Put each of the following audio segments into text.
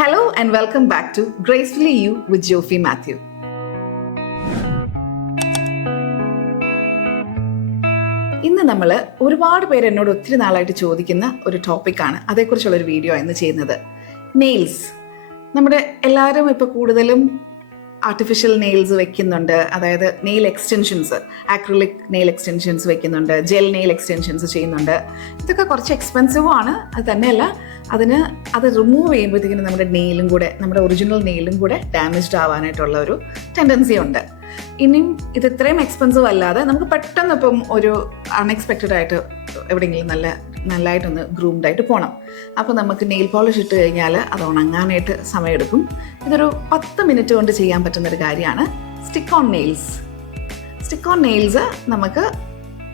Hello and welcome back to Gracefully You with Jofi Matthew. ഇന്ന് നമ്മൾ ഒരുപാട് പേര് എന്നോട് ഒത്തിരി നാളായിട്ട് ചോദിക്കുന്ന ഒരു ടോപ്പിക്കാണ്, അതേക്കുറിച്ചുള്ളൊരു വീഡിയോ ഇന്ന് ചെയ്യുന്നത്. നെയിൽസ്. നമ്മുടെ എല്ലാവരും ഇപ്പോൾ കൂടുതലും ആർട്ടിഫിഷ്യൽ നെയിൽസ് വെക്കുന്നുണ്ട്, അതായത് nail extensions, acrylic nail extensions വെക്കുന്നുണ്ട്, ജെൽ നെയിൽ എക്സ്റ്റൻഷൻസ് ചെയ്യുന്നുണ്ട്. ഇതൊക്കെ കുറച്ച് എക്സ്പെൻസീവും ആണ്. അത് തന്നെയല്ല, അത് റിമൂവ് ചെയ്യുമ്പോഴത്തേക്കിനും നമ്മുടെ നെയിലും കൂടെ, നമ്മുടെ ഒറിജിനൽ നെയിലും കൂടെ ഡാമേജ്ഡ് ആവാനായിട്ടുള്ള ഒരു ടെൻഡൻസി ഉണ്ട്. ഇനിയും ഇത് ഇത്രയും എക്സ്പെൻസീവ് അല്ലാതെ നമുക്ക് പെട്ടെന്ന് ഇപ്പം ഒരു അൺഎക്സ്പെക്റ്റഡ് ആയിട്ട് എവിടെയെങ്കിലും നല്ലതായിട്ടൊന്ന് ഗ്രൂംഡായിട്ട് പോകണം. അപ്പോൾ നമുക്ക് നെയിൽ പോളിഷ് ഇട്ട് കഴിഞ്ഞാൽ അത് ഉണങ്ങാനായിട്ട് സമയമെടുക്കും. ഇതൊരു 10 മിനിറ്റ് കൊണ്ട് ചെയ്യാൻ പറ്റുന്നൊരു കാര്യമാണ് stick on nails. Stick on nails നമുക്ക്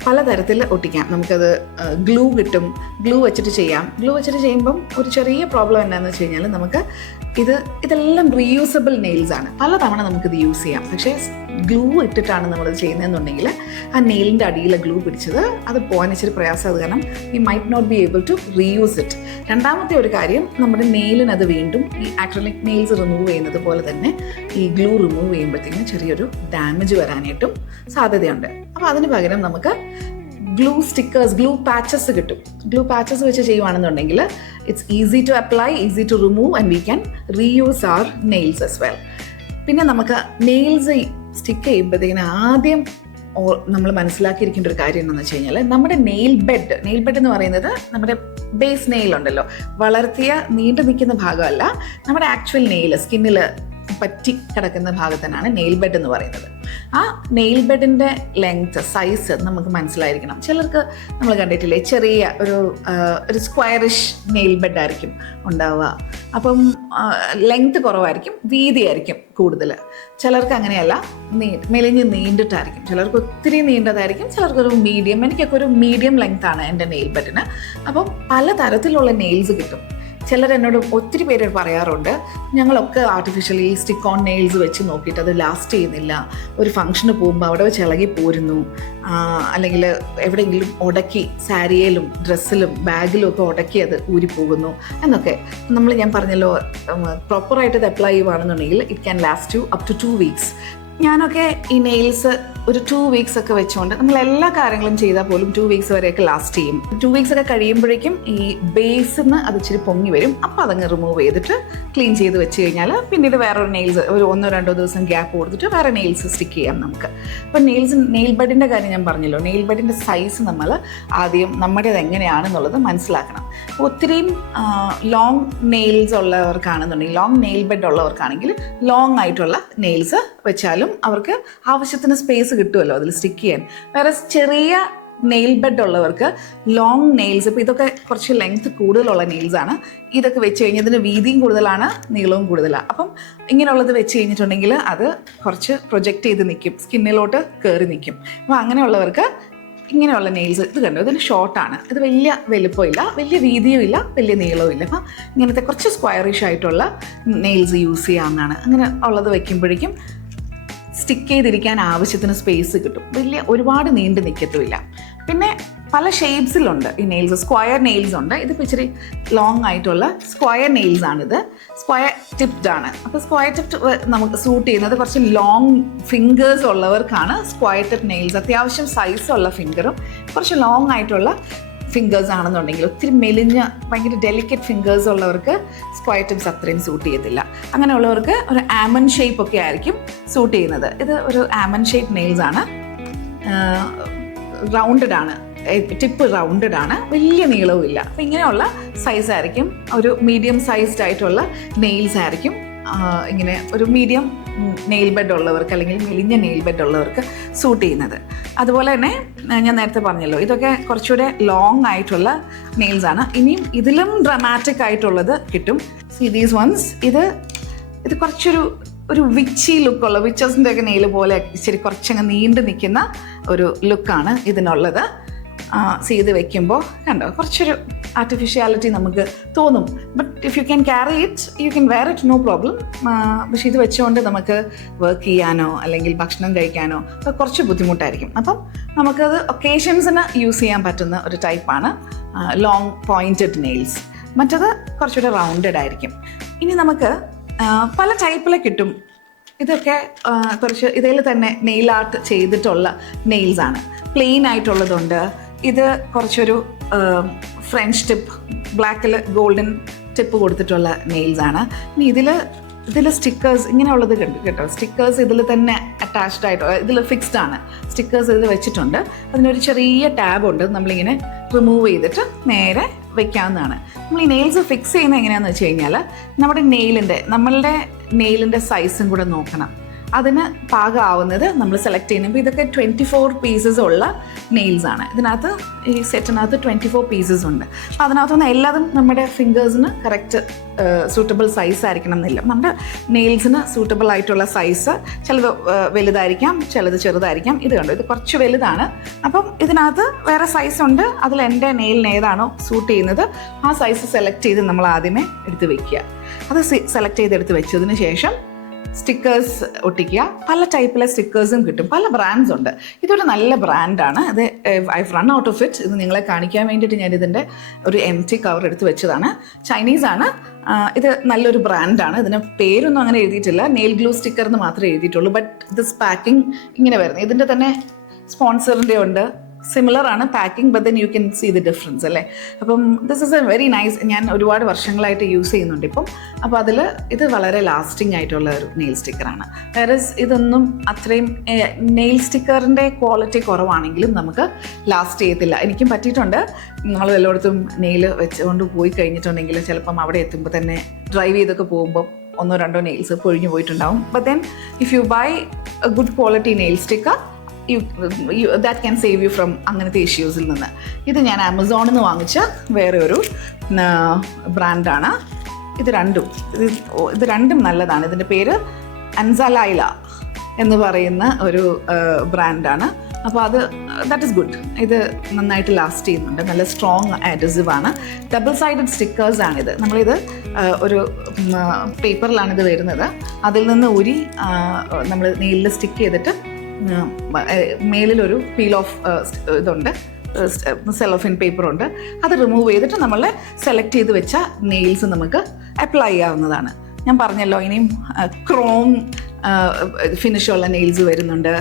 പലതരത്തിൽ ഒട്ടിക്കാം. നമുക്കത് ഗ്ലൂ കിട്ടും, ഗ്ലൂ വെച്ചിട്ട് ചെയ്യാം. ഗ്ലൂ വെച്ചിട്ട് ചെയ്യുമ്പം ഒരു ചെറിയ പ്രോബ്ലം എന്താണെന്ന് വെച്ച് കഴിഞ്ഞാൽ നമുക്ക് ഇതെല്ലാം റീയൂസബിൾ നെയിൽസ് ആണ്, പലതവണ നമുക്കിത് യൂസ് ചെയ്യാം. പക്ഷേ ഗ്ലൂ ഇട്ടിട്ടാണ് നമ്മളിത് ചെയ്യുന്നതെന്നുണ്ടെങ്കിൽ ആ നെയിലിൻ്റെ അടിയിലെ ഗ്ലൂ പിടിച്ചത് അത് പോകാൻ ഇച്ചിരി പ്രയാസം. അത് കാരണം we might not be able to reuse it. രണ്ടാമത്തെ ഒരു കാര്യം, നമ്മുടെ നെയിലിനത് വീണ്ടും ഈ ആക്രിലിക് നെയിൽസ് റിമൂവ് ചെയ്യുന്നത് പോലെ തന്നെ ഈ ഗ്ലൂ റിമൂവ് ചെയ്യുമ്പോഴത്തേക്കും ചെറിയൊരു ഡാമേജ് വരാനായിട്ടും സാധ്യതയുണ്ട്. അപ്പോൾ അതിന് പകരം നമുക്ക് ഗ്ലൂ സ്റ്റിക്കേഴ്സ്, ഗ്ലൂ പാച്ചസ് കിട്ടും. ഗ്ലൂ പാച്ചസ് വെച്ച് ചെയ്യുവാണെന്നുണ്ടെങ്കിൽ it's easy to apply, easy to remove and we can reuse our nails as well. പിന്നെ നമുക്ക് നെയിൽസ് സ്റ്റിക്ക് ചെയ്യുമ്പോഴത്തേക്കിന് ആദ്യം നമ്മൾ മനസ്സിലാക്കിയിരിക്കേണ്ട ഒരു കാര്യം എന്താണെന്ന് വെച്ച് കഴിഞ്ഞാൽ നമ്മുടെ നെയിൽ ബെഡ് എന്ന് പറയുന്നത് നമ്മുടെ ബേസ് നെയിൽ ഉണ്ടല്ലോ, വളർത്തിയ നീണ്ടു നിൽക്കുന്ന ഭാഗമല്ല, നമ്മുടെ ആക്ച്വൽ നെയിൽ സ്കിന്നിൽ പറ്റി കിടക്കുന്ന ഭാഗത്തിനാണ് നെയിൽ ബെഡ് എന്ന് പറയുന്നത്. ആ നെയിൽ ബെഡിൻ്റെ ലെങ്ത്, സൈസ് നമുക്ക് മനസ്സിലായിരിക്കണം. ചിലർക്ക് നമ്മൾ കണ്ടിട്ടില്ലേ, ചെറിയ ഒരു സ്ക്വയറിഷ് നെയിൽ ബെഡായിരിക്കും ഉണ്ടാവുക. അപ്പം ലെങ്ത് കുറവായിരിക്കും, വീതിയായിരിക്കും കൂടുതൽ. ചിലർക്ക് അങ്ങനെയല്ല, മെലിഞ്ഞ് നീണ്ടിട്ടായിരിക്കും. ചിലർക്ക് ഒത്തിരി നീണ്ടതായിരിക്കും, ചിലർക്കൊരു മീഡിയം. എനിക്കൊക്കെ ഒരു മീഡിയം ലെങ്ത് ആണ് എൻ്റെ നെയിൽ ബെഡിന്. അപ്പം പലതരത്തിലുള്ള നെയിൽസ് കിട്ടും. ചിലരെന്നോട് ഒത്തിരി പേര് പറയാറുണ്ട്, ഞങ്ങളൊക്കെ ആർട്ടിഫിഷ്യലി സ്റ്റിക്ക് ഓൺ നെയിൽസ് വെച്ച് നോക്കിയിട്ട് അത് ലാസ്റ്റ് ചെയ്യുന്നില്ല, ഒരു ഫംഗ്ഷന് പോകുമ്പോൾ അവിടെ വെച്ച് ഇളകി പോരുന്നു, അല്ലെങ്കിൽ എവിടെയെങ്കിലും ഉടക്കി സാരിയിലും ഡ്രസ്സിലും ബാഗിലും ഒക്കെ ഉടക്കി അത് ഊരിപ്പോകുന്നു എന്നൊക്കെ. ഞാൻ പറഞ്ഞല്ലോ, പ്രോപ്പറായിട്ട് ഇത് അപ്ലൈ ചെയ്യുകയാണെന്നുണ്ടെങ്കിൽ it can last you up to 2 weeks. ഞാനൊക്കെ ഈ നെയിൽസ് ഒരു 2 വീക്സ് ഒക്കെ വെച്ചുകൊണ്ട് നമ്മൾ എല്ലാ കാര്യങ്ങളും ചെയ്താൽ പോലും 2 വീക്സ് വരെയൊക്കെ ലാസ്റ്റ് ചെയ്യും. 2 വീക്സ് ഒക്കെ കഴിയുമ്പോഴേക്കും ഈ ബേസിന്ന് അത് ഇച്ചിരി പൊങ്ങി വരും. അപ്പോൾ അതങ്ങ് റിമൂവ് ചെയ്തിട്ട് ക്ലീൻ ചെയ്ത് വെച്ച് കഴിഞ്ഞാൽ പിന്നീട് വേറൊരു നെയിൽസ് ഒരു 1-2 ദിവസം ഗ്യാപ്പ് കൊടുത്തിട്ട് വേറെ നെയിൽസ് സ്റ്റിക്ക് ചെയ്യാം നമുക്ക്. അപ്പോൾ നെയിൽ ബെഡിൻ്റെ കാര്യം ഞാൻ പറഞ്ഞല്ലോ, നെയിൽ ബെഡിൻ്റെ സൈസ് നമ്മൾ ആദ്യം നമ്മുടേത് എങ്ങനെയാണെന്നുള്ളത് മനസ്സിലാക്കണം. ഒത്തിരിയും ലോങ് നെയിൽസ് ഉള്ളവർക്കാണെന്നുണ്ടെങ്കിൽ, ലോങ് നെയിൽ ബെഡ് ഉള്ളവർക്കാണെങ്കിൽ ലോങ് ആയിട്ടുള്ള നെയിൽസ് വെച്ചാലും അവർക്ക് ആവശ്യത്തിന് സ്പേസ് കിട്ടുമല്ലോ അതിൽ സ്റ്റിക്ക് ചെയ്യാൻ. വേറെ ചെറിയ നെയിൽ ബെഡ് ഉള്ളവർക്ക് ലോങ് നെയിൽസ്, ഇപ്പോൾ ഇതൊക്കെ കുറച്ച് ലെങ്ത് കൂടുതലുള്ള നെയിൽസാണ്, ഇതൊക്കെ വെച്ച് കഴിഞ്ഞതിന് വീതിയും കൂടുതലാണ്, നീളവും കൂടുതലാണ്. അപ്പം ഇങ്ങനെയുള്ളത് വെച്ച് കഴിഞ്ഞിട്ടുണ്ടെങ്കിൽ അത് കുറച്ച് പ്രൊജക്റ്റ് ചെയ്ത് നിൽക്കും, സ്കിന്നിലോട്ട് കയറി നിൽക്കും. അപ്പോൾ അങ്ങനെയുള്ളവർക്ക് ഇങ്ങനെയുള്ള നെയിൽസ്, ഇത് കണ്ടോ, ഇതിന് ഷോർട്ടാണ്, ഇത് വലിയ വലുപ്പമില്ല, വലിയ വീതിയും ഇല്ല, വലിയ നീളവും ഇല്ല. അപ്പം ഇങ്ങനത്തെ കുറച്ച് സ്ക്വയറിഷ് ആയിട്ടുള്ള നെയിൽസ് യൂസ് ചെയ്യാവുന്നതാണ്. അങ്ങനെ ഉള്ളത് വയ്ക്കുമ്പോഴേക്കും സ്റ്റിക്ക് ചെയ്തിരിക്കാൻ ആവശ്യത്തിന് സ്പേസ് കിട്ടും, ഒരുപാട് നീണ്ടു നിൽക്കത്തുമില്ല. പിന്നെ പല ഷേപ്സിലുണ്ട് ഈ നെയിൽസ്. സ്ക്വയർ നെയിൽസ് ഉണ്ട്, ഇതിപ്പോൾ ഇച്ചിരി ലോങ് ആയിട്ടുള്ള സ്ക്വയർ നെയിൽസ് ആണിത്, സ്ക്വയർ ടിപ്ഡ് ആണ്. അപ്പോൾ സ്ക്വയർ ടിപ്ഡ് നമുക്ക് സൂട്ട് ചെയ്യുന്നത് കുറച്ച് ലോങ് ഫിംഗേഴ്സ് ഉള്ളവർക്കാണ് സ്ക്വയർ ടിപ്പ് നെയിൽസ്. അത്യാവശ്യം സൈസുള്ള ഫിംഗറും കുറച്ച് ലോങ് ആയിട്ടുള്ള ഫിംഗേഴ്സ് ആണെന്നുണ്ടെങ്കിൽ, ഒത്തിരി മെലിഞ്ഞ ഭയങ്കര ഡെലിക്കറ്റ് ഫിംഗേഴ്സ് ഉള്ളവർക്ക് സ്ക്വയർ ടിപ്സ് അത്രയും സൂട്ട് ചെയ്യത്തില്ല. അങ്ങനെയുള്ളവർക്ക് ഒരു ആമൻ ഷേപ്പ് ഒക്കെ ആയിരിക്കും സൂട്ട് ചെയ്യുന്നത്. ഇത് ഒരു ആമൻ ഷേപ്പ് നെയിൽസ് ആണ്, റൗണ്ടഡ് ആണ്, ടിപ്പ് റൗണ്ടഡ് ആണ്, വലിയ നീളവും ഇല്ല. അപ്പോൾ ഇങ്ങനെയുള്ള സൈസ് ആയിരിക്കും, ഒരു മീഡിയം സൈസ്ഡ് ആയിട്ടുള്ള നെയിൽസ് ആയിരിക്കും ഇങ്ങനെ ഒരു മീഡിയം നെയിൽ ബെഡ് ഉള്ളവർക്ക് അല്ലെങ്കിൽ മെലിഞ്ഞ നെയിൽ ബെഡ് ഉള്ളവർക്ക് സൂട്ട് ചെയ്യുന്നത്. അതുപോലെ തന്നെ ഞാൻ നേരത്തെ പറഞ്ഞല്ലോ, ഇതൊക്കെ കുറച്ചുകൂടെ ലോങ് ആയിട്ടുള്ള നെയിൽസ് ആണ്. ഇനിയും ഇതിലും ഡ്രമാറ്റിക് ആയിട്ടുള്ളത് കിട്ടും. See these ones. ഇത് കുറച്ചൊരു വിച്ചി ലുക്കുള്ള, വിച്ചേഴ്സിൻ്റെ ഒക്കെ നെയിൽ പോലെ ഇച്ചിരി കുറച്ചങ്ങ് നീണ്ടു നിൽക്കുന്ന ഒരു ലുക്കാണ് ഇതിനുള്ളത്. ചെയ്ത് വെക്കുമ്പോൾ കണ്ടോ, കുറച്ചൊരു ആർട്ടിഫിഷ്യാലിറ്റി നമുക്ക് തോന്നും. But if you can carry it, you can wear it, no problem. പക്ഷേ ഇത് വെച്ചുകൊണ്ട് നമുക്ക് വർക്ക് ചെയ്യാനോ അല്ലെങ്കിൽ ഭക്ഷണം കഴിക്കാനോ ഒക്കെ കുറച്ച് ബുദ്ധിമുട്ടായിരിക്കും. അപ്പം നമുക്കത് ഒക്കേഷൻസിന് യൂസ് ചെയ്യാൻ പറ്റുന്ന ഒരു ടൈപ്പാണ് ലോങ് പോയിൻറ്റഡ് നെയിൽസ്. മറ്റത് കുറച്ചുകൂടെ റൗണ്ടഡ് ആയിരിക്കും. ഇനി നമുക്ക് പല ടൈപ്പിലെ കിട്ടും. ഇതൊക്കെ കുറച്ച് ഇതിൽ തന്നെ നെയിൽ ആർട്ട് ചെയ്തിട്ടുള്ള നെയിൽസ് ആണ്. പ്ലെയിൻ ആയിട്ടുള്ളതുണ്ട്. ഇത് കുറച്ചൊരു ഫ്രഞ്ച് ടിപ്പ്, ബ്ലാക്കിൽ ഗോൾഡൻ ടിപ്പ് കൊടുത്തിട്ടുള്ള നെയിൽസ് ആണ്. ഇനി ഇതിൽ സ്റ്റിക്കേഴ്സ് ഇങ്ങനെയുള്ളത് കേട്ടോ. സ്റ്റിക്കേഴ്സ് ഇതിൽ തന്നെ അറ്റാച്ച്ഡ് ആയിട്ട് ഇതിൽ ഫിക്സ്ഡ് ആണ്. സ്റ്റിക്കേഴ്സ് ഇതിൽ വെച്ചിട്ടുണ്ട്. അതിനൊരു ചെറിയ ടാബ് ഉണ്ട്. നമ്മളിങ്ങനെ റിമൂവ് ചെയ്തിട്ട് നേരെ വെക്കാവുന്നതാണ്. നമ്മൾ ഈ നെയിൽസ് ഫിക്സ് ചെയ്യുന്നത് എങ്ങനെയാണെന്ന് വെച്ച് കഴിഞ്ഞാൽ നമ്മളുടെ നെയിലിൻ്റെ സൈസും കൂടെ നോക്കണം. അതിന് പാകമാവുന്നത് നമ്മൾ സെലക്ട് ചെയ്യുമ്പോൾ ഇതൊക്കെ 24 പീസസ് ഉള്ള നെയിൽസ് ആണ്. ഇതിനകത്ത് ഈ സെറ്റിനകത്ത് 24 പീസസ് ഉണ്ട്. അപ്പോൾ അതിനകത്തുനിന്ന് എല്ലാതും നമ്മുടെ ഫിംഗേഴ്സിന് കറക്റ്റ് സൂട്ടബിൾ സൈസ് ആയിരിക്കണം എന്നില്ല. നമ്മുടെ നെയിൽസിന് സൂട്ടബിൾ ആയിട്ടുള്ള സൈസ് ചിലത് വലുതായിരിക്കാം, ചിലത് ചെറുതായിരിക്കാം. ഇത് കണ്ടോ, ഇത് കുറച്ച് വലുതാണ്. അപ്പം ഇതിനകത്ത് വേറെ സൈസ് ഉണ്ട്. അതിൽ എൻ്റെ നെയിലിന് ഏതാണോ സൂട്ട് ചെയ്യുന്നത് ആ സൈസ് സെലക്ട് ചെയ്ത് നമ്മൾ ആദ്യമേ എടുത്ത് വെക്കുക. അത് സെലക്ട് ചെയ്തെടുത്ത് വെച്ചതിന് ശേഷം സ്റ്റിക്കേഴ്സ് ഒട്ടിക്കുക. പല ടൈപ്പിലെ സ്റ്റിക്കേഴ്സും കിട്ടും. പല ബ്രാൻഡ്സ് ഉണ്ട്. ഇതൊരു നല്ല ബ്രാൻഡാണ്. ഇത് I run out of it. ഇത് നിങ്ങളെ കാണിക്കാൻ വേണ്ടിയിട്ട് ഞാൻ ഇതിൻ്റെ ഒരു എംറ്റി കവർ എടുത്ത് വെച്ചതാണ്. ചൈനീസാണ്. ഇത് നല്ലൊരു ബ്രാൻഡാണ്. ഇതിന് പേരൊന്നും അങ്ങനെ എഴുതിയിട്ടില്ല. നെയിൽ ഗ്ലൂ സ്റ്റിക്കർ എന്ന് മാത്രമേ എഴുതിയിട്ടുള്ളൂ. ബട്ട് ദിസ് പാക്കിംഗ് ഇങ്ങനെ വരുന്നത്. ഇതിൻ്റെ തന്നെ സ്പോൺസറിൻ്റെ ഉണ്ട്. സിമിലർ ആണ് packing, but then you can see the difference അല്ലേ. അപ്പം this is a very nice. ഞാൻ ഒരുപാട് വർഷങ്ങളായിട്ട് യൂസ് ചെയ്യുന്നുണ്ട് ഇപ്പം. അപ്പോൾ അതിൽ ഇത് വളരെ ലാസ്റ്റിംഗ് ആയിട്ടുള്ള ഒരു നെയിൽ സ്റ്റിക്കറാണ്. വേറെ ഇതൊന്നും അത്രയും നെയിൽ സ്റ്റിക്കറിൻ്റെ ക്വാളിറ്റി കുറവാണെങ്കിലും നമുക്ക് ലാസ്റ്റ് ചെയ്യത്തില്ല. എനിക്കും പറ്റിയിട്ടുണ്ട്. നമ്മൾ എല്ലായിടത്തും നെയിൽ വെച്ചുകൊണ്ട് പോയി കഴിഞ്ഞിട്ടുണ്ടെങ്കിൽ ചിലപ്പം അവിടെ എത്തുമ്പോൾ തന്നെ ഡ്രൈവ് ചെയ്തൊക്കെ പോകുമ്പോൾ 1-2 നെയിൽസ് പൊഴിഞ്ഞു പോയിട്ടുണ്ടാവും. But then if you buy a good quality nail sticker that can save you from അങ്ങനത്തെ ഇഷ്യൂസിൽ നിന്ന്. ഇത് ഞാൻ ആമസോണിൽ നിന്ന് വാങ്ങിച്ച വേറെ ഒരു ബ്രാൻഡാണ്. ഇത് രണ്ടും നല്ലതാണ്. ഇതിൻ്റെ പേര് അൻസലൈല എന്ന് പറയുന്ന ഒരു ബ്രാൻഡാണ്. അപ്പോൾ ദാറ്റ് ഈസ് ഗുഡ്. ഇത് നന്നായിട്ട് ലാസ്റ്റ് ചെയ്യുന്നുണ്ട്. നല്ല സ്ട്രോങ് അഡ്ഹസീവാണ്. ഡബിൾ സൈഡഡ് സ്റ്റിക്കേഴ്സാണിത്. നമ്മളിത് ഒരു പേപ്പറിലാണിത് വരുന്നത്. അതിൽ നിന്ന് നമ്മൾ നെയിലിൽ സ്റ്റിക്ക് ചെയ്തിട്ട് മേലിലൊരു പീൽ ഓഫ് ഇതുണ്ട്, സെലോഫിൻ പേപ്പറുണ്ട്. അത് റിമൂവ് ചെയ്തിട്ട് നമ്മൾ സെലക്ട് ചെയ്ത് വെച്ച നെയിൽസ് നമുക്ക് അപ്ലൈ ചെയ്യാവുന്നതാണ്. ഞാൻ പറഞ്ഞല്ലോ, ഇനിയും ക്രോം ഫിനിഷുള്ള നെയിൽസ് വരുന്നുണ്ട്.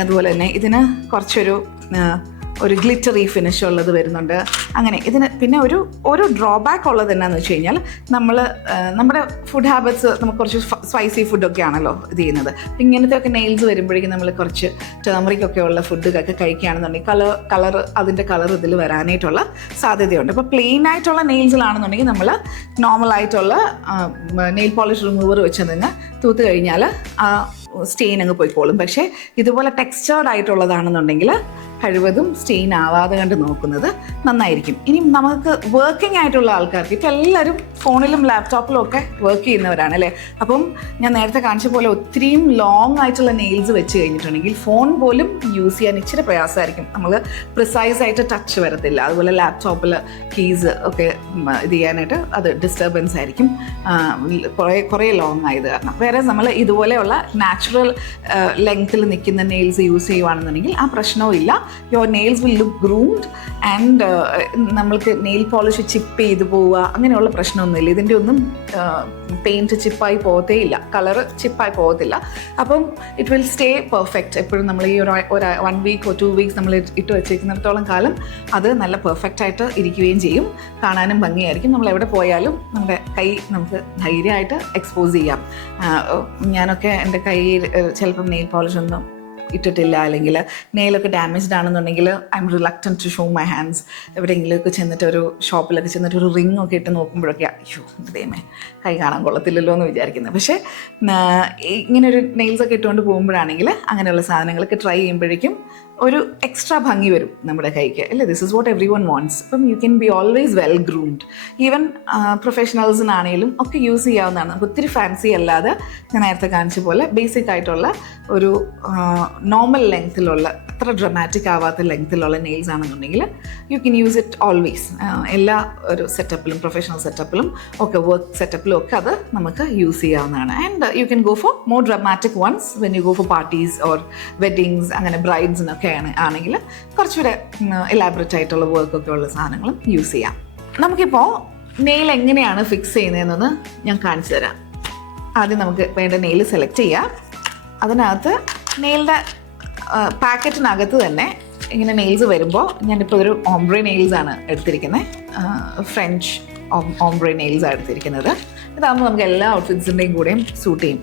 അതുപോലെ തന്നെ ഇതിന് കുറച്ചൊരു ഗ്ലിറ്ററി ഫിനിഷ് ഉള്ളത് വരുന്നുണ്ട്. അങ്ങനെ ഇതിന് പിന്നെ ഒരു ഡ്രോബാക്ക് ഉള്ളത് എന്നാന്ന് വെച്ച് കഴിഞ്ഞാൽ നമ്മുടെ ഫുഡ് ഹാബിറ്റ്സ് നമുക്ക് കുറച്ച് സ്പൈസി ഫുഡൊക്കെ ആണല്ലോ ഇത് ചെയ്യുന്നത്. ഇങ്ങനത്തെ ഒക്കെ നെയിൽസ് വരുമ്പോഴേക്കും നമ്മൾ കുറച്ച് ടേമറിക്കൊക്കെ ഉള്ള ഫുഡൊക്കെ കഴിക്കുകയാണെന്നുണ്ടെങ്കിൽ അതിൻ്റെ കളർ ഇതിൽ വരാനായിട്ടുള്ള സാധ്യതയുണ്ട്. ഇപ്പോൾ പ്ലെയിൻ ആയിട്ടുള്ള നെയിൽസിലാണെന്നുണ്ടെങ്കിൽ നമ്മൾ നോർമലായിട്ടുള്ള നെയിൽ പോളിഷ് റിമൂവർ വെച്ചതിന് തൂത്ത് കഴിഞ്ഞാൽ ആ സ്റ്റെയിൻ അങ്ങ് പോയിക്കോളും. പക്ഷേ ഇതുപോലെ ടെക്സ്ചേർഡ് ആയിട്ടുള്ളതാണെന്നുണ്ടെങ്കിൽ കഴിവതും സ്റ്റെയിൻ ആവാതെ കണ്ട് നോക്കുന്നത് നന്നായിരിക്കും. ഇനി നമുക്ക് വർക്കിംഗ് ആയിട്ടുള്ള ആൾക്കാർക്ക് ഇപ്പം എല്ലാവരും ഫോണിലും ലാപ്ടോപ്പിലും ഒക്കെ വർക്ക് ചെയ്യുന്നവരാണ് അല്ലേ. അപ്പം ഞാൻ നേരത്തെ കാണിച്ച പോലെ ഒത്തിരിയും ലോങ് ആയിട്ടുള്ള നെയിൽസ് വെച്ച് കഴിഞ്ഞിട്ടുണ്ടെങ്കിൽ ഫോൺ പോലും യൂസ് ചെയ്യാൻ ഇച്ചിരി പ്രയാസമായിരിക്കും. നമ്മൾ പ്രിസൈസ് ആയിട്ട് ടച്ച് വരത്തില്ല. അതുപോലെ ലാപ്ടോപ്പിൽ കീസ് ഒക്കെ ഇത് ചെയ്യാനായിട്ട് അത് ഡിസ്റ്റർബൻസ് ആയിരിക്കും, കുറേ ലോങ് ആയത് കാരണം. വേറെ നമ്മൾ ഇതുപോലെയുള്ള നാച്ചുറൽ ലെങ്ത്തിൽ നിൽക്കുന്ന നെയിൽസ് യൂസ് ചെയ്യുകയാണെന്നുണ്ടെങ്കിൽ ആ പ്രശ്നവും ഇല്ല. Your nails will look groomed and നമ്മൾക്ക് നെയിൽ പോളിഷ് ചിപ്പ് ചെയ്ത് പോവുക അങ്ങനെയുള്ള പ്രശ്നമൊന്നുമില്ല. ഇതിൻ്റെ ഒന്നും പെയിൻറ്റ് ചിപ്പായി പോകത്തേ ഇല്ല, കളറ് ചിപ്പായി പോകത്തില്ല. അപ്പം ഇറ്റ് വിൽ സ്റ്റേ പെർഫെക്റ്റ്. എപ്പോഴും നമ്മൾ ഈ ഒരു 1 വീക്ക് or 2 വീക്സ് നമ്മൾ ഇട്ട് വെച്ചിരിക്കുന്നിടത്തോളം കാലം അത് നല്ല പെർഫെക്റ്റ് ആയിട്ട് ഇരിക്കുകയും ചെയ്യും. കാണാനും ഭംഗിയായിരിക്കും. നമ്മൾ എവിടെ പോയാലും നമ്മുടെ കൈ നമുക്ക് ധൈര്യമായിട്ട് എക്സ്പോസ് ചെയ്യാം. ഞാനൊക്കെ എൻ്റെ കയ്യിൽ ചിലപ്പം നെയിൽ പോളിഷ് ഒന്നും ഇട്ടിട്ടില്ല, അല്ലെങ്കിൽ നെയിലൊക്കെ ഡാമേജ്ഡ് ആണെന്നുണ്ടെങ്കിൽ I am reluctant to show my hands. എവിടെയെങ്കിലുമൊക്കെ ചെന്നിട്ട് ഒരു ഷോപ്പിലൊക്കെ ചെന്നിട്ട് ഒരു റിംഗ് ഒക്കെ ഇട്ട് നോക്കുമ്പോഴൊക്കെ അയ്യോ ദൈവമേ കൈ കാണാൻ കൊള്ളത്തില്ലല്ലോ എന്ന് വിചാരിക്കുന്നത്. പക്ഷേ ഇങ്ങനൊരു നെയിൽസൊക്കെ ഇട്ടുകൊണ്ട് പോകുമ്പോഴാണെങ്കിൽ അങ്ങനെയുള്ള സാധനങ്ങളൊക്കെ ട്രൈ ചെയ്യുമ്പോഴേക്കും ഒരു എക്സ്ട്രാ ഭംഗി വരും നമ്മുടെ കൈക്ക് അല്ലേ. This is what everyone wants. അപ്പം you can be always well groomed. Even പ്രൊഫഷണൽസിനാണെങ്കിലും ഒക്കെ യൂസ് ചെയ്യാവുന്നതാണ്. നമുക്ക് ഒത്തിരി ഫാൻസി അല്ലാതെ ഞാൻ നേരത്തെ കാണിച്ച പോലെ ബേസിക് ആയിട്ടുള്ള ഒരു നോർമൽ ലെങ്ത്തിലുള്ള അത്ര ഡ്രമാറ്റിക് ആവാത്ത ലെങ്ത്തിലുള്ള നെയിൽസ് ആണെന്നുണ്ടെങ്കിൽ U can use it always. എല്ലാ ഒരു സെറ്റപ്പിലും പ്രൊഫഷണൽ സെറ്റപ്പിലും ഒക്കെ വർക്ക് സെറ്റപ്പിലും ഒക്കെ അത് നമുക്ക് യൂസ് ചെയ്യാവുന്നതാണ്. And you can go for more dramatic ones when you go for parties or weddings അങ്ങനെ ബ്രൈഡ്സിനൊക്കെ ആണെങ്കിൽ കുറച്ചുകൂടെ എലാബറേറ്റ് ആയിട്ടുള്ള വർക്കൊക്കെ ഉള്ള സാധനങ്ങളും യൂസ് ചെയ്യാം. നമുക്കിപ്പോൾ നെയിൽ എങ്ങനെയാണ് ഫിക്സ് ചെയ്യുന്നതെന്നൊന്ന് ഞാൻ കാണിച്ചു തരാം. ആദ്യം നമുക്ക് വേണ്ട നെയിൽ സെലക്ട് ചെയ്യാം. അതിനകത്ത് നെയിലിൻ്റെ പാക്കറ്റിനകത്ത് തന്നെ ഇങ്ങനെ നെയിൽസ് വരുമ്പോൾ ഞാനിപ്പോൾ ഒരു ഓംബ്രെ നെയിൽസാണ് എടുത്തിരിക്കുന്നത്. ഫ്രഞ്ച് ഓംബ്രെ നെയിൽസാണ് എടുത്തിരിക്കുന്നത്. ഇതാകുമ്പോൾ നമുക്ക് എല്ലാ ഔട്ട്ഫിറ്റ്സിൻ്റെയും കൂടെയും സൂട്ട് ചെയ്യും.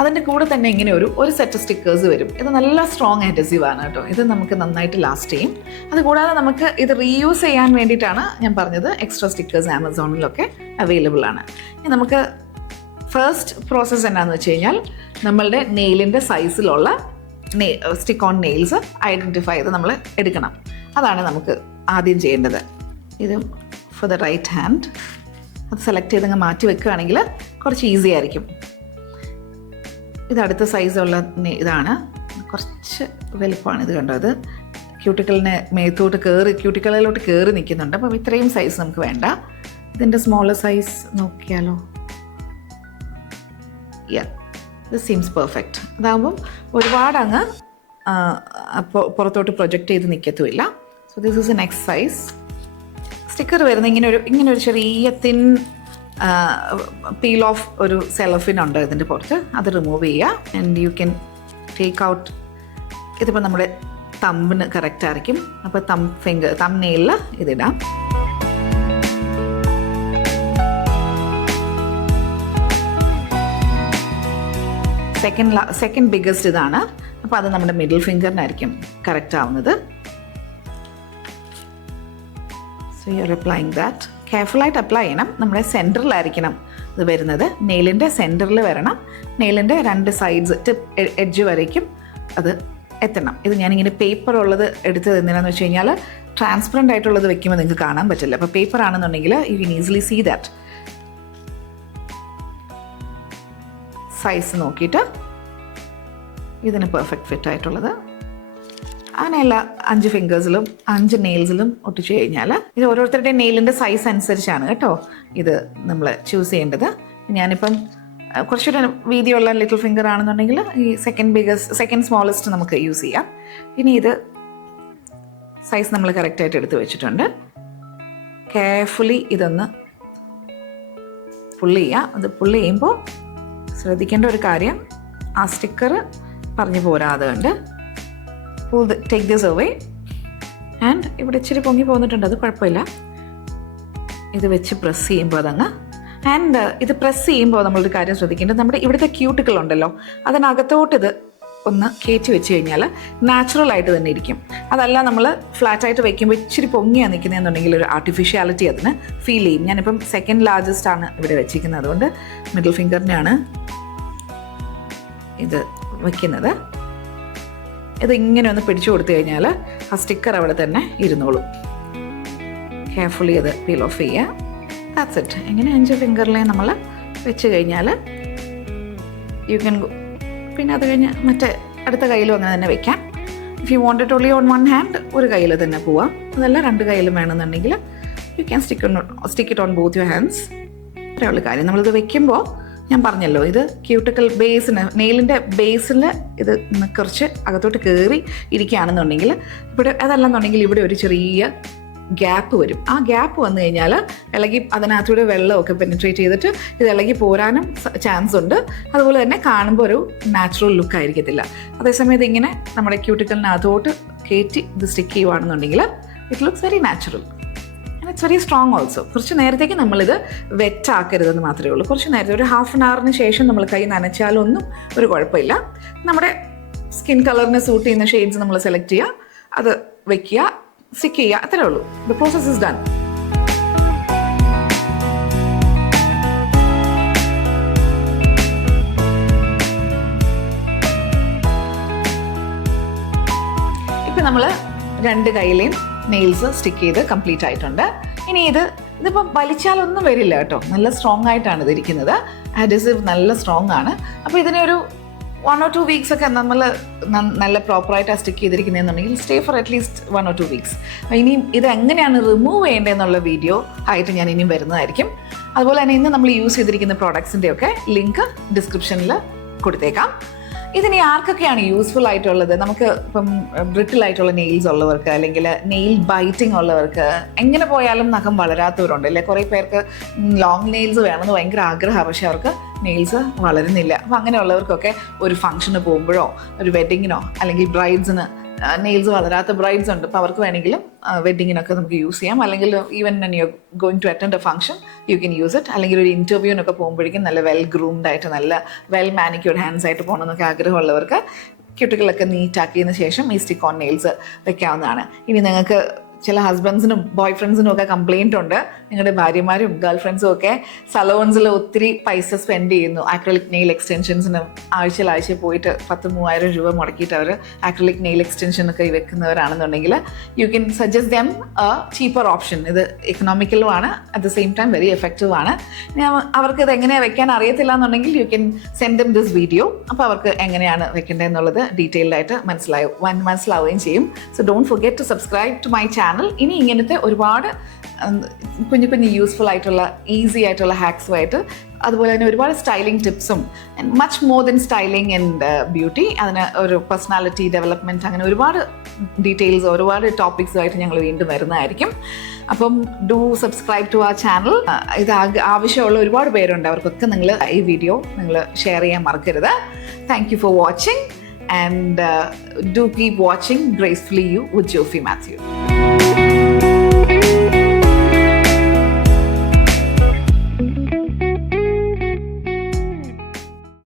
അതിൻ്റെ കൂടെ തന്നെ ഇങ്ങനെ ഒരു സെറ്റ് സ്റ്റിക്കേഴ്സ് വരും. ഇത് നല്ല സ്ട്രോങ് അഡ്ഹസീവ് ആണ് കേട്ടോ. ഇത് നമുക്ക് നന്നായിട്ട് ലാസ്റ്റ് ചെയ്യും. അതുകൂടാതെ നമുക്ക് ഇത് റീയൂസ് ചെയ്യാൻ വേണ്ടിയിട്ടാണ് ഞാൻ പറഞ്ഞത് എക്സ്ട്രാ സ്റ്റിക്കേഴ്സ് ആമസോണിലൊക്കെ അവൈലബിൾ ആണ്. നമുക്ക് ഫസ്റ്റ് പ്രോസസ്സ് എന്താണെന്ന് വെച്ച് കഴിഞ്ഞാൽ നമ്മളുടെ നെയിലിൻ്റെ സൈസിലുള്ള സ്റ്റിക്ക് ഓൺ നെയിൽസ് ഐഡൻറ്റിഫൈ ചെയ്ത് നമ്മൾ എടുക്കണം. അതാണ് നമുക്ക് ആദ്യം ചെയ്യേണ്ടത്. ഇത് ഫോർ ദ റൈറ്റ് ഹാൻഡ് അത് സെലക്ട് ചെയ്തങ്ങ് മാറ്റി വെക്കുകയാണെങ്കിൽ കുറച്ച് ഈസി ആയിരിക്കും. ഇത് അടുത്ത സൈസുള്ള ഇതാണ്. കുറച്ച് വലുപ്പമാണ്. ഇത് കണ്ടോ, അത് ക്യൂട്ടിക്കലിനെ മേത്തോട്ട് ക്യൂട്ടിക്കളിലോട്ട് കയറി നിൽക്കുന്നുണ്ട്. അപ്പം ഇത്രയും സൈസ് നമുക്ക് വേണ്ട. ഇതിൻ്റെ സ്മോളർ സൈസ് നോക്കിയാലോ? This seems perfect. അതാകുമ്പം ഒരുപാട് അങ്ങ് പുറത്തോട്ട് പ്രൊജക്റ്റ് ചെയ്ത് നിൽക്കത്തുമില്ല. So this is a next size. Sticker വരുന്ന ഇങ്ങനെ ഒരു ചെറിയ തിൻ പീൽ ഓഫ് ഒരു സെലഫിൻ ഉണ്ട് ഇതിൻ്റെ പുറത്ത്. അത് റിമൂവ് ചെയ്യുക. And you can take out. ഇതിപ്പോൾ നമ്മുടെ തമ്പിന് കറക്റ്റ് ആയിരിക്കും. അപ്പോൾ തം നെയിലിൽ ഇതിടാം. സെക്കൻഡ് ബിഗ്ഗസ്റ്റ് ഇതാണ്. അപ്പോൾ അത് നമ്മുടെ മിഡിൽ ഫിംഗറിനായിരിക്കും കറക്റ്റ് ആവുന്നത്. So you are applying that. കെയർഫുള്ളായിട്ട് അപ്ലൈ ചെയ്യണം. നമ്മുടെ സെൻറ്ററിലായിരിക്കണം ഇത് വരുന്നത്. നെയിലിൻ്റെ സെൻറ്ററിൽ വരണം. നെയിലിൻ്റെ രണ്ട് സൈഡ്സ് എഡ്ജ് വരയ്ക്കും അത് എത്തണം. ഇത് ഞാനിങ്ങനെ പേപ്പർ ഉള്ളത് എടുത്തത് എന്തിനാന്ന് വെച്ച് കഴിഞ്ഞാൽ ട്രാൻസ്പെറൻ്റ് ആയിട്ടുള്ളത് വെക്കുമ്പോൾ നിങ്ങൾക്ക് കാണാൻ പറ്റില്ല. അപ്പോൾ പേപ്പർ ആണെന്നുണ്ടെങ്കിൽ you can easily see that. Size നോക്കിയിട്ട് ഇതിന് പെർഫെക്റ്റ് ഫിറ്റ് ആയിട്ടുള്ളത് അങ്ങനെ എല്ലാ 5 ഫിംഗേഴ്സിലും 5 നെയിൽസിലും ഒട്ടിച്ചു കഴിഞ്ഞാൽ ഇത് ഓരോരുത്തരുടെയും നെയിലിൻ്റെ സൈസ് അനുസരിച്ചാണ് കേട്ടോ ഇത് നമ്മൾ ചൂസ് ചെയ്യേണ്ടത്. ഞാനിപ്പം കുറച്ചൊരു വീതിയുള്ള ലിറ്റിൽ ഫിംഗർ ആണെന്നുണ്ടെങ്കിൽ ഈ സെക്കൻഡ് സ്മോളസ്റ്റ് നമുക്ക് യൂസ് ചെയ്യാം. ഇനി ഇത് സൈസ് നമ്മൾ കറക്റ്റായിട്ട് എടുത്ത് വെച്ചിട്ടുണ്ട്. കെയർഫുള്ളി ഇതൊന്ന് പുള്ള് ചെയ്യുക. അത് പുള്ള് ചെയ്യുമ്പോൾ ശ്രദ്ധിക്കേണ്ട ഒരു കാര്യം, ആ സ്റ്റിക്കർ പറഞ്ഞു പോരാതെ ഉണ്ട്. Take this away. ആൻഡ് ഇവിടെ ഇച്ചിരി പൊങ്ങി പോന്നിട്ടുണ്ട്, അത് കുഴപ്പമില്ല. ഇത് വെച്ച് പ്രസ് ചെയ്യുമ്പോൾ അതങ്ങ് ഇത് പ്രസ് ചെയ്യുമ്പോൾ നമ്മളൊരു കാര്യം ശ്രദ്ധിക്കേണ്ടത്, നമ്മുടെ ഇവിടുത്തെ ക്യൂട്ടിക്കിൾ ഉണ്ടല്ലോ അതിനകത്തോട്ട് ഇത് ഒന്ന് കയറ്റി വെച്ച് കഴിഞ്ഞാൽ നാച്ചുറലായിട്ട് തന്നെ ഇരിക്കും. അതല്ല നമ്മൾ ഫ്ലാറ്റായിട്ട് വയ്ക്കുമ്പോൾ ഇച്ചിരി പൊങ്ങിയാണ് നിൽക്കുന്നതെന്നുണ്ടെങ്കിൽ ഒരു ആർട്ടിഫിഷ്യാലിറ്റി അതിന് ഫീൽ ചെയ്യും. ഞാനിപ്പം സെക്കൻഡ് ലാർജസ്റ്റ് ആണ് ഇവിടെ വെച്ചിരിക്കുന്നത്, അതുകൊണ്ട് മിഡിൽ ഫിംഗറിനാണ് ഇത് വയ്ക്കുന്നത്. ഇതിങ്ങനെ ഒന്ന് പിടിച്ചു കൊടുത്തു കഴിഞ്ഞാൽ ആ സ്റ്റിക്കർ അവിടെ തന്നെ ഇരുന്നോളും. കെയർഫുള്ളി അത് പീൽ ഓഫ് ചെയ്യുക. That's it. ഇങ്ങനെ 5 ഫിംഗറിലെ നമ്മൾ വെച്ച് കഴിഞ്ഞാൽ യു ക്യാൻ ഗോ. പിന്നെ അത് കഴിഞ്ഞ് മറ്റേ അടുത്ത കയ്യിലും അങ്ങനെ തന്നെ വെക്കാം. If you want it only on one hand ഒരു കയ്യിൽ തന്നെ പോവാം. അതല്ല 2 കയ്യിലും വേണമെന്നുണ്ടെങ്കിൽ you can stick it on both your hands. ഒരേ കാര്യം, നമ്മളിത് വെക്കുമ്പോൾ ഞാൻ പറഞ്ഞല്ലോ ഇത് ക്യൂട്ടിക്കൽ ബേസിന് നെയിലിൻ്റെ ബേസിൽ ഇത് കുറച്ച് അകത്തോട്ട് കയറി ഇരിക്കുകയാണെന്നുണ്ടെങ്കിൽ ഇവിടെ അതല്ലെന്നുണ്ടെങ്കിൽ ഇവിടെ ഒരു ചെറിയ ഗ്യാപ്പ് വരും. ആ ഗ്യാപ്പ് വന്നു കഴിഞ്ഞാൽ ഇളകി അതിനകത്തൂടെ വെള്ളമൊക്കെ പെനിട്രേറ്റ് ചെയ്തിട്ട് ഇത് ഇളകി പോരാനും ചാൻസ് ഉണ്ട്. അതുപോലെ തന്നെ കാണുമ്പോൾ ഒരു നാച്ചുറൽ ലുക്ക് ആയിരിക്കത്തില്ല. അതേസമയത്ത് ഇങ്ങനെ നമ്മുടെ ക്യൂട്ടിക്കലിനകത്തോട്ട് കയറ്റി ഇത് സ്റ്റിക്ക് ചെയ്യുകയാണെന്നുണ്ടെങ്കിൽ it looks very natural. It's very strong also. കുറച്ച് നേരത്തേക്ക് നമ്മളിത് വെറ്റാക്കരുതെന്ന് മാത്രമേ ഉള്ളൂ. കുറച്ച് നേരത്തെ ഒരു ഹാഫ് ആൻ അവറിന് ശേഷം നമ്മൾ കൈ നനച്ചാലൊന്നും ഒരു കുഴപ്പമില്ല. നമ്മുടെ സ്കിൻ കളറിന് സൂട്ട് ചെയ്യുന്ന ഷെയ്ഡ്സ് നമ്മൾ സെലക്ട് ചെയ്യുക, അത് വെക്കുക, സ്റ്റിക്ക് ചെയ്യുക, അത്രേ ഉള്ളൂ. The process is done. ഇപ്പം നമ്മൾ 2 കൈയിലെയും നെയിൽസ് സ്റ്റിക്ക് ചെയ്ത് കംപ്ലീറ്റ് ആയിട്ടുണ്ട്. ഇനി ഇതിപ്പം വലിച്ചാലൊന്നും വരില്ല കേട്ടോ. നല്ല സ്ട്രോങ് ആയിട്ടാണ് ഇതിരിക്കുന്നത്. അഡ്ഹസീവ് നല്ല സ്ട്രോങ് ആണ്. അപ്പോൾ ഇതിനെ ഒരു 1 or 2 വീക്സ് ഒക്കെ നമ്മൾ നല്ല പ്രോപ്പറായിട്ട് സ്റ്റിക്ക് ചെയ്തിരിക്കുന്നതെന്നുണ്ടെങ്കിൽ stay for at least 1 or 2 weeks. ഇനിയും ഇത് എങ്ങനെയാണ് റിമൂവ് ചെയ്യേണ്ടതെന്നുള്ള വീഡിയോ ആയിട്ട് ഞാൻ ഇനിയും വരുന്നതായിരിക്കും. അതുപോലെ തന്നെ ഇന്ന് നമ്മൾ യൂസ് ചെയ്തിരിക്കുന്ന പ്രോഡക്ട്സിൻ്റെ ഒക്കെ ലിങ്ക് ഡിസ്ക്രിപ്ഷനിൽ കൊടുത്തേക്കാം. ഇതിനി ആർക്കൊക്കെയാണ് യൂസ്ഫുൾ ആയിട്ടുള്ളത്? നമുക്ക് ഇപ്പം ബ്രിട്ടിൽ ആയിട്ടുള്ള നെയിൽസ് ഉള്ളവർക്ക്, അല്ലെങ്കിൽ നെയിൽ ബൈറ്റിംഗ് ഉള്ളവർക്ക്, എങ്ങനെ പോയാലും നഖം വളരാത്തവരുണ്ട് അല്ലേ? കുറേ പേർക്ക് ലോങ് നെയിൽസ് വേണമെന്ന് ഭയങ്കര ആഗ്രഹമാണ്, പക്ഷെ അവർക്ക് നെയിൽസ് വളരുന്നില്ല. അപ്പം അങ്ങനെയുള്ളവർക്കൊക്കെ ഒരു ഫംഗ്ഷന് പോകുമ്പോഴോ ഒരു വെഡിങ്ങിനോ അല്ലെങ്കിൽ ബ്രൈഡ്സിന് നെയിൽസ് വളരാത്ത ബ്രൈഡ്സ് ഉണ്ട്, അപ്പോൾ അവർക്ക് വേണമെങ്കിലും വെഡിങ്ങിനൊക്കെ നമുക്ക് യൂസ് ചെയ്യാം. അല്ലെങ്കിൽ even when you going to attend a function you can use it. അല്ലെങ്കിൽ ഒരു ഇൻ്റർവ്യൂവിനൊക്കെ പോകുമ്പോഴേക്കും നല്ല വെൽ ഗ്രൂംഡ് ആയിട്ട്, നല്ല വെൽ മാനിക്യൂർഡ് ഹാൻഡ്സ് ആയിട്ട് പോകണമെന്നൊക്കെ ആഗ്രഹമുള്ളവർക്ക് ക്യൂട്ടിക്കിളൊക്കെ നീറ്റാക്കിയതിന് ശേഷം ഈ സ്റ്റിക്ക് ഓൺ നെയിൽസ് വെക്കാവുന്നതാണ്. ഇനി നിങ്ങൾക്ക് ചില ഹസ്ബൻഡ്സിനും ബോയ് ഫ്രണ്ട്സിനും ഒക്കെ കംപ്ലയിൻ്റ് ഉണ്ട്, നിങ്ങളുടെ ഭാര്യമാരും ഗേൾ ഫ്രണ്ട്സും ഒക്കെ സലോൺസിൽ ഒത്തിരി പൈസ സ്പെൻഡ് ചെയ്യുന്നു ആക്രിലിക് നെയിൽ എക്സ്റ്റൻഷൻസിന്. ആഴ്ച പോയിട്ട് 10,000-3,000 രൂപ മുടക്കിയിട്ട് അവർ ആക്രിലിക് നെയിൽ എക്സ്റ്റൻഷനൊക്കെ വെക്കുന്നവരാണെന്നുണ്ടെങ്കിൽ you can suggest them a cheaper option. ഇത് എക്കണോമിക്കലുമാണ്, at the same time very effective ആണ്. അവർക്ക് ഇത് എങ്ങനെയാണ് വെക്കാൻ അറിയത്തില്ല എന്നുണ്ടെങ്കിൽ you can send them this video. അപ്പോൾ അവർക്ക് എങ്ങനെയാണ് വെക്കേണ്ടത് എന്നുള്ളത് ഡീറ്റെയിൽഡ് ആയിട്ട് മനസ്സിലാവുകയും ചെയ്യും. So don't forget to subscribe to my channel. ഇനി ഇങ്ങനത്തെ ഒരുപാട് കുഞ്ഞു യൂസ്ഫുൾ ആയിട്ടുള്ള ഈസി ആയിട്ടുള്ള ഹാക്സുമായിട്ട്, അതുപോലെ തന്നെ ഒരുപാട് സ്റ്റൈലിംഗ് ടിപ്സും much more than styling and beauty, അതിന് ഒരു പേഴ്സണാലിറ്റി ഡെവലപ്മെൻറ്റ്, അങ്ങനെ ഒരുപാട് ഡീറ്റെയിൽസ്, ഒരുപാട് ടോപ്പിക്സുമായിട്ട് ഞങ്ങൾ വീണ്ടും വരുന്നതായിരിക്കും. അപ്പം do subscribe to our channel. ഇത് ആവശ്യമുള്ള ഒരുപാട് പേരുണ്ട്, അവർക്കൊക്കെ നിങ്ങൾ ഈ വീഡിയോ നിങ്ങൾ ഷെയർ ചെയ്യാൻ മറക്കരുത്. Thank you for watching and do keep watching Gracefully You with Jofi Matthew.